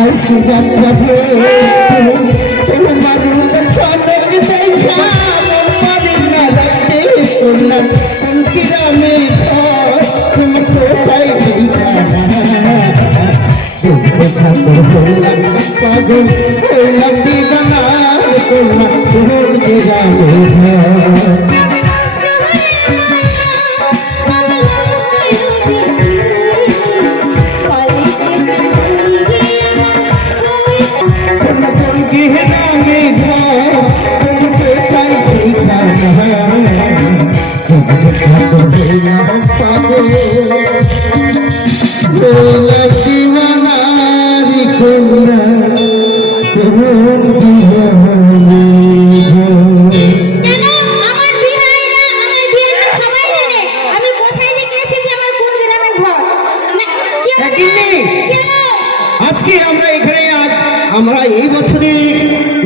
আইসি যাত্রা তোমার চটক দেখা পারি না রাখতে শুনলাম কোন গ্রামে তোমার কোথায় হইলাম পাগল হইলাম দিবানা তোমার কোন গ্রামে আজকে আমরা এখানে আমরা এই বছরে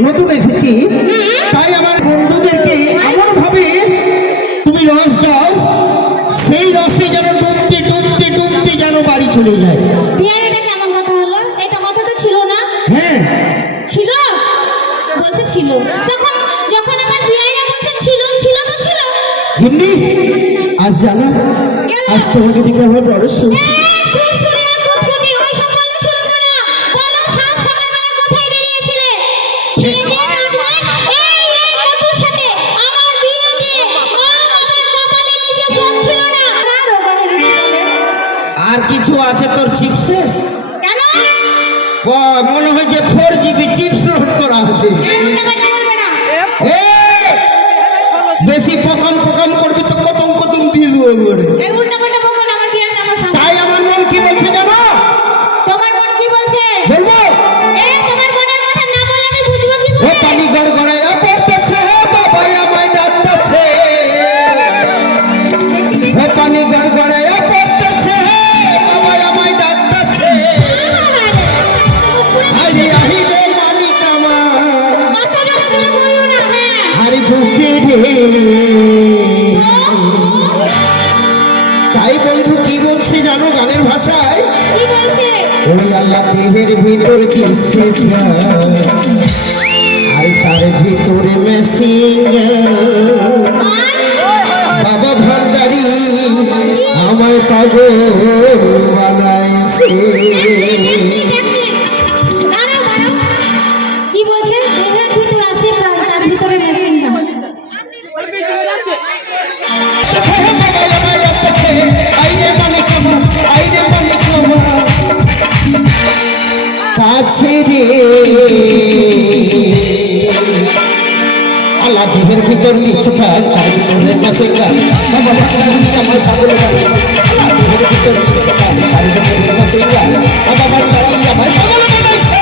নতুন এসেছি, তাই আমার বন্ধুদেরকে এমন ভাবে তুমি রস দাও, সেই রসে যেন ডুবতে ডুবতে ডুবতে যেন বাড়ি চলে যায়। এটা কেমন কথা হলো? এটা কথা তো ছিল না। হ্যাঁ ছিল, বলছে ছিল। যখন যখন আমার বিয়াইরা বলছে ছিল, ছিল তো ছিল। গিন্নি আজ জানো, আজ তোমাকে দেখে আমার বড় সুখ। আর কিছু আছে তোর চিপসে? কেন? মনে হয় যে 4GB চিপস লোড করা আছে। বেশি পকম পকম করবি তো কতম কতম দিয়ে দেবো। তাই আমার মন কি বলছে জানো? তোমার মন কি বলছে বলবো? তোমার মনের কথা না বলে আমি বুঝবো কি করে? পানি গড়গড়াইয়া পড়তেছে, বাবা আমায় ডাকতেছে। পানি গড়গড়াইয়া পড়তেছে, বাবা আমায় ডাকতেছে। আরে আহি রে মানি কামা, কত জোরে জোরে করিও না। আরে বুকে রে। তাই বন্ধু কি বলছে জানো গানের ভাষায়? কি বলছে? ওই আল্লাহ দেহের ভিতর দিচ্ছে আর তার ভিতরে মেশিন বাবা ভান্ডারি আমায় পাগল বানাইছে। কি বলছে? দেহের ভিতর আছে প্রাণ, তার ভিতরে মেশিন না। কাছে রে আল্লাহ দেহের ভিতর দিচ্ছে প্রাণ, তার ভিতরে মেশিন বাবা ভান্ডারি আমায় পাগল বানাইছে। আল্লাহ দেহের ভিতর দিচ্ছে প্রাণ, তার ভিতরে মেশিন বাবা ভান্ডারি আমায় পাগল বানাইছে।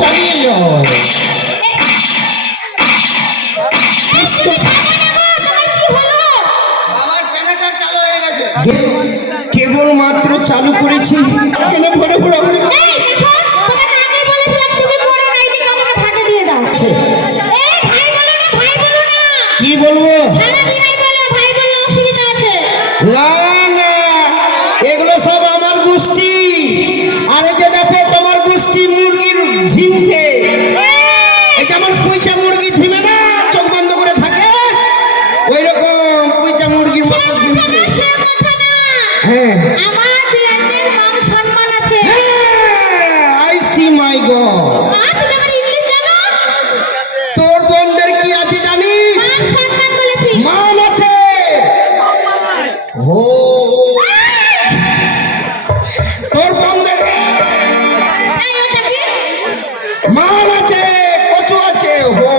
চালিয়ে যাও। আমার জেনারেটর চালু হয়ে গেছে, কেবল মাত্র চালু করেছি। কি বলবো? না না, এগুলো সব আমার গোষ্ঠী। আরে যে দেখো তোমার গোষ্ঠী মুরগির ঝিমছে, এটা আমার কুইচা মুরগি ঝিমে না, চোখ বন্ধ করে থাকে, ওই রকম কুইচা মুরগির মতো ঝিমছে। হ্যাঁ আমার বিরাটের মান সম্মান আছে। I see my God. তোর বোনদের কি আছে জানিস? মান সম্মান বলেছি। মান আছে। ও তোর বোনদের মান আছে, কচু আছে। হো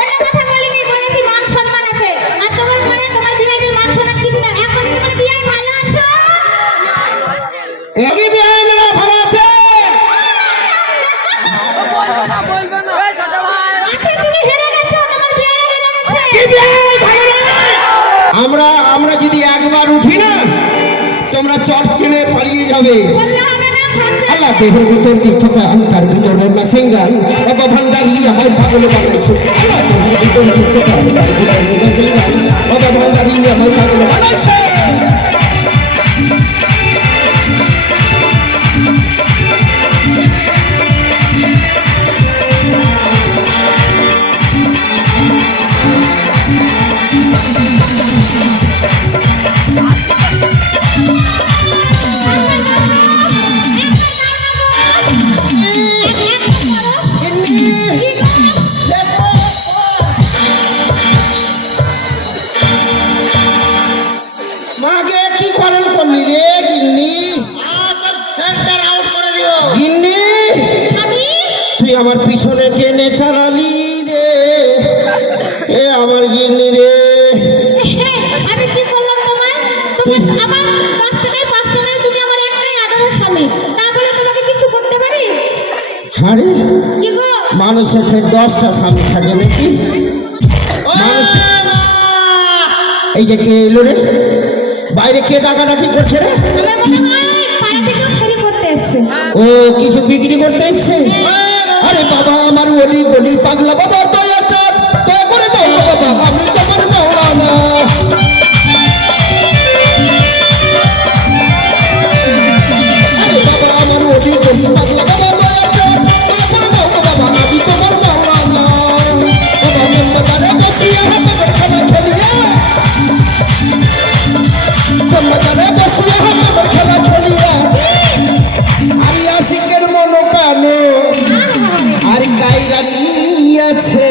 ওটা কথা বলিনি, বলেছি মান সম্মান আছে। আর তোমার মনে তোমার বিয়ের মান সম্মান কিছু না। এখন তোমার বিয়ে ভালো আছো? না তোমরা চট চেনে পালিয়ে যাবে। বললে হবে না, খরচা আল্লাহ দেহের ভিতর দিচ্ছে প্রাণ, তার ভিতরে মেশিনগান। বাবা ভান্ডারি আমায় পাগল বানাইছে। আল্লাহ দেহের ভিতর দিচ্ছে প্রাণ, তার ভিতরে মেশিনগান। বাবা ভান্ডারি আমায় পাগল বানাইছে। মাকে কি করেন করলি রে গিন্নি? গিন্নি স্বামী, তুই আমার পিছনে কেনে চালালি রে, এ আমার গিন্নি রে। আমি কি করলাম তোমার? তুমি আমার 5 টাকায় 5 টাকায় তুমি আমার একটাই আদরের স্বামী, না বলে তোমাকে কিছু করতে পারি? আরে কি গো? মানুষের ফের 10টা স্বামী থাকে নাকি? মানুষ এই যে কে এলো রে, বাইরে কে ডাকাডাকি করছে রে? আমার মনে হয় পাড়া থেকে ফেরি করতে এসছে। ও কিছু বিক্রি করতে এসছে? আরে বাবা আমার ওলি গলি পাগলা বাবা, দয়া চাপ দয়া করে দাও গো বাবা, আমি তোমার মাওলানা। আরে বাবা আমার ওলি গলি পাগলা বাবা, দয়া চাপ দয়া করে দাও গো বাবা, আমি তোমার মাওলানা। বাবা মন বাজারে বসিয়া হাতে খানা খেলিয়া, মন বাজারে বসিয়া হাতে খানা খেলিয়া, আমি আশিকের মনো প্রাণো আর কাইরা নিয়াছে।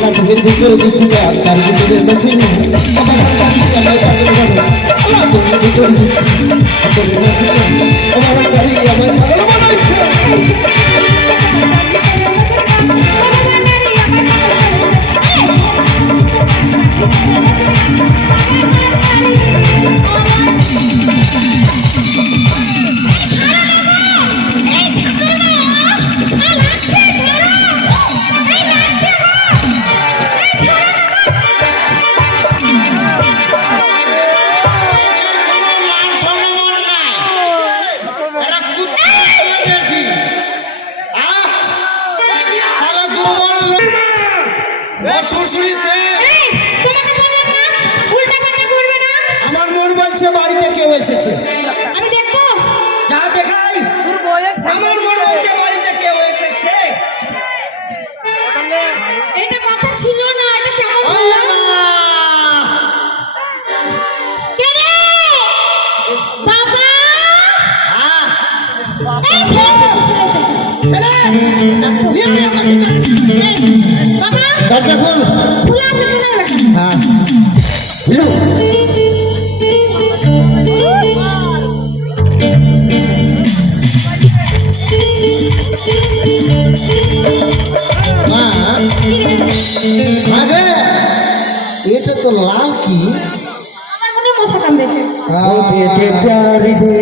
লাঠের ভিতরে দিচ্ছি তার ভিতরে মেশিন, আমার হাতারি আমায় পাগল বানায়। লাঠের ভিতরে দিচ্ছি ভিতরে মেশিন, আমার হাতারি আমায় পাগল বানাইছে। এই, তোমাকে বললাম না উল্টাপাল্টা করবে না। আমার মন বলছে বাড়িতে কেউ এসেছে, আমি দেখবো। যা দেখাই। আমার মন বলছে বাড়িতে কেউ এসেছে। এটা কথা ছিল না, এটা কেমন ও বললো? মা! কে রে? বাবা! আহ, এই ছেলে, ছেলে, নিয়ে আয় আমাকে। বাবা, দরজা খোল। খোলা আছে খোলা বেটা। হ্যাঁ হ্যালো। মা, আগে এটা তো লাল কি? আমার মনে হয় মশা কামড়েছে। ও বেটে প্যার দে